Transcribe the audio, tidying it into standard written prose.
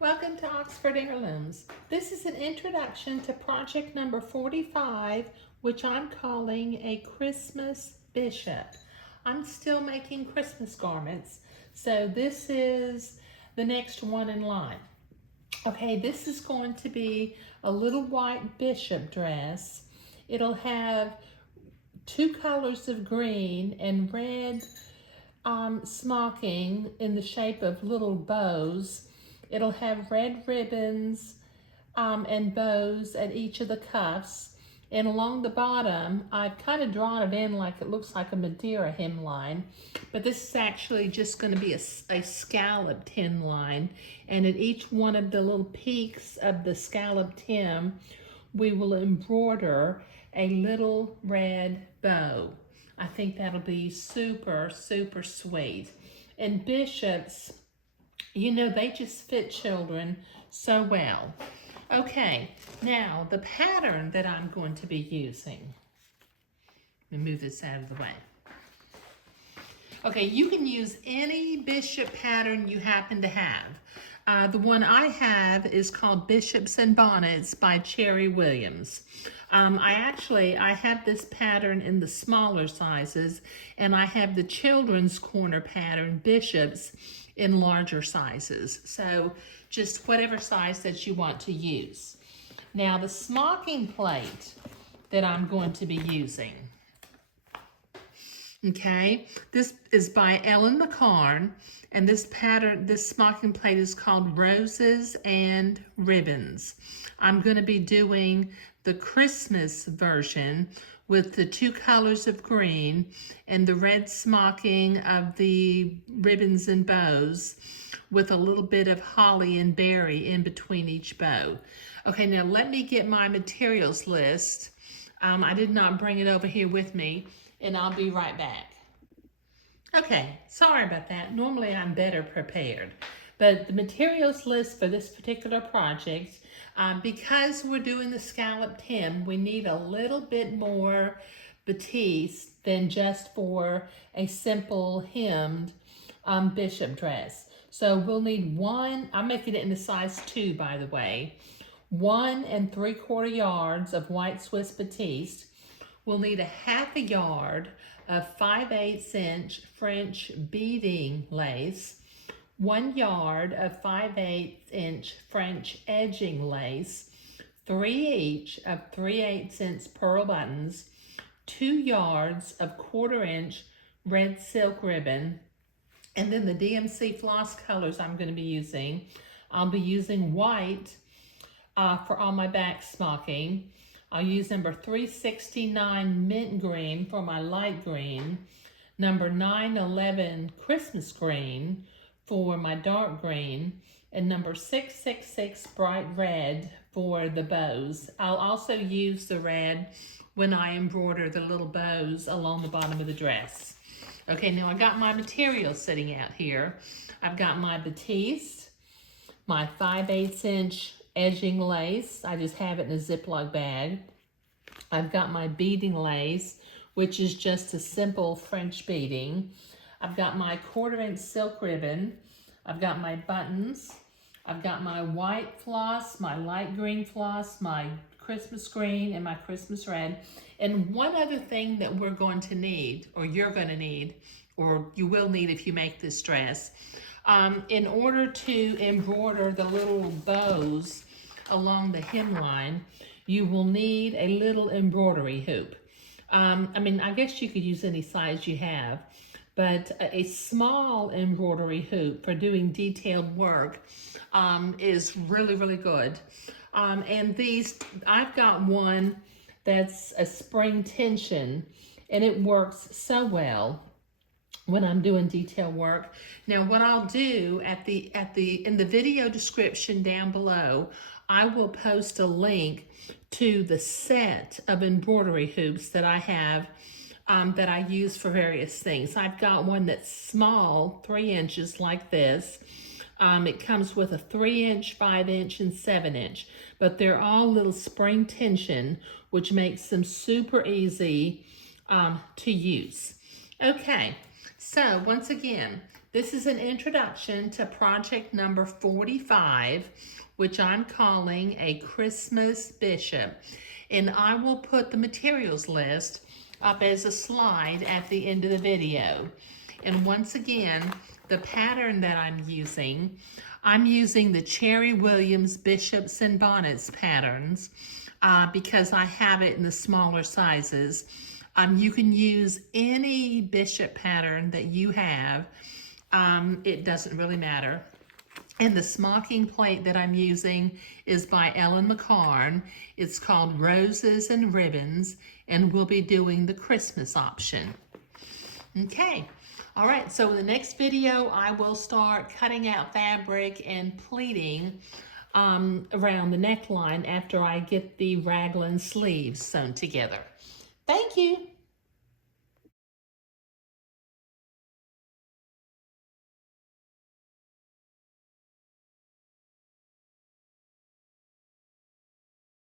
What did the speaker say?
Welcome to Oxford Heirlooms. This is an introduction to project number 45, which I'm calling a Christmas bishop. I'm still making Christmas garments, so this is the next one in line. Okay, this is going to be a little white bishop dress. It'll have two colors of green and red smocking in the shape of little bows. It'll have red ribbons and bows at each of the cuffs. And along the bottom, I've kind of drawn it in like it looks like a Madeira hemline, but this is actually just going to be a scalloped hemline. And at each one of the little peaks of the scalloped hem, we will embroider a little red bow. I think that'll be super, super sweet. And bishops, you know, they just fit children so well. Okay, now the pattern that I'm going to be using. Let me move this out of the way. Okay, you can use any bishop pattern you happen to have. The one I have is called Bishops and Bonnets by Chery Williams. I have this pattern in the smaller sizes, and I have the children's corner pattern, Bishops, in larger sizes. So just whatever size that you want to use. Now the smocking plate that I'm going to be using. Okay, this is by Ellen McCarn, and this smocking plate is called Roses and Ribbons. I'm going to be doing the Christmas version with the two colors of green and the red smocking of the ribbons and bows with a little bit of holly and berry in between each bow. Okay, now let me get my materials list. I did not bring it over here with me, and I'll be right back. Okay, sorry about that. Normally I'm better prepared, but the materials list for this particular project, because we're doing the scalloped hem, we need a little bit more batiste than just for a simple hemmed bishop dress. So we'll need one, I'm making it in a size 2 by the way, 1 3/4 yards of white Swiss batiste. We'll need a 1/2 yard of 5/8 inch French beading lace, 1 yard of 5/8 inch French edging lace, 3 each of 3/8 inch pearl buttons, 2 yards of 1/4 inch red silk ribbon, and then the DMC floss colors I'm going to be using. I'll be using white for all my back smocking. I'll use number 369 mint green for my light green, number 911 Christmas green for my dark green, and number 666 bright red for the bows. I'll also use the red when I embroider the little bows along the bottom of the dress. Okay, now I got my materials sitting out here. I've got my batiste, my 5/8 inch edging lace. I just have it in a Ziploc bag. I've got my beading lace, which is just a simple French beading. I've got my 1/4 inch silk ribbon. I've got my buttons. I've got my white floss, my light green floss, my Christmas green, and my Christmas red. And one other thing that we're going to need, or you're going to need, or you will need if you make this dress, in order to embroider the little bows along the hemline, you will need a little embroidery hoop. I guess you could use any size you have, but a small embroidery hoop for doing detailed work is really, really good. And these, I've got one that's a spring tension, and it works so well when I'm doing detail work. Now what I'll do in the video description down below, I will post a link to the set of embroidery hoops that I have that I use for various things. I've got one that's small, 3 inches like this. It comes with a 3 inch, 5 inch, and 7 inch, but they're all little spring tension, which makes them super easy to use. Okay, so once again, This is an introduction to project number 45, which I'm calling a Christmas bishop. And I will put the materials list up as a slide at the end of the video. And once again, the pattern that I'm using the Chery Williams Bishops and Bonnets patterns because I have it in the smaller sizes. You can use any bishop pattern that you have. It doesn't really matter. And the smocking plate that I'm using is by Ellen McCarn. It's called Roses and Ribbons, and we'll be doing the Christmas option. Okay, all right, so in the next video, I will start cutting out fabric and pleating around the neckline after I get the raglan sleeves sewn together. Thank you.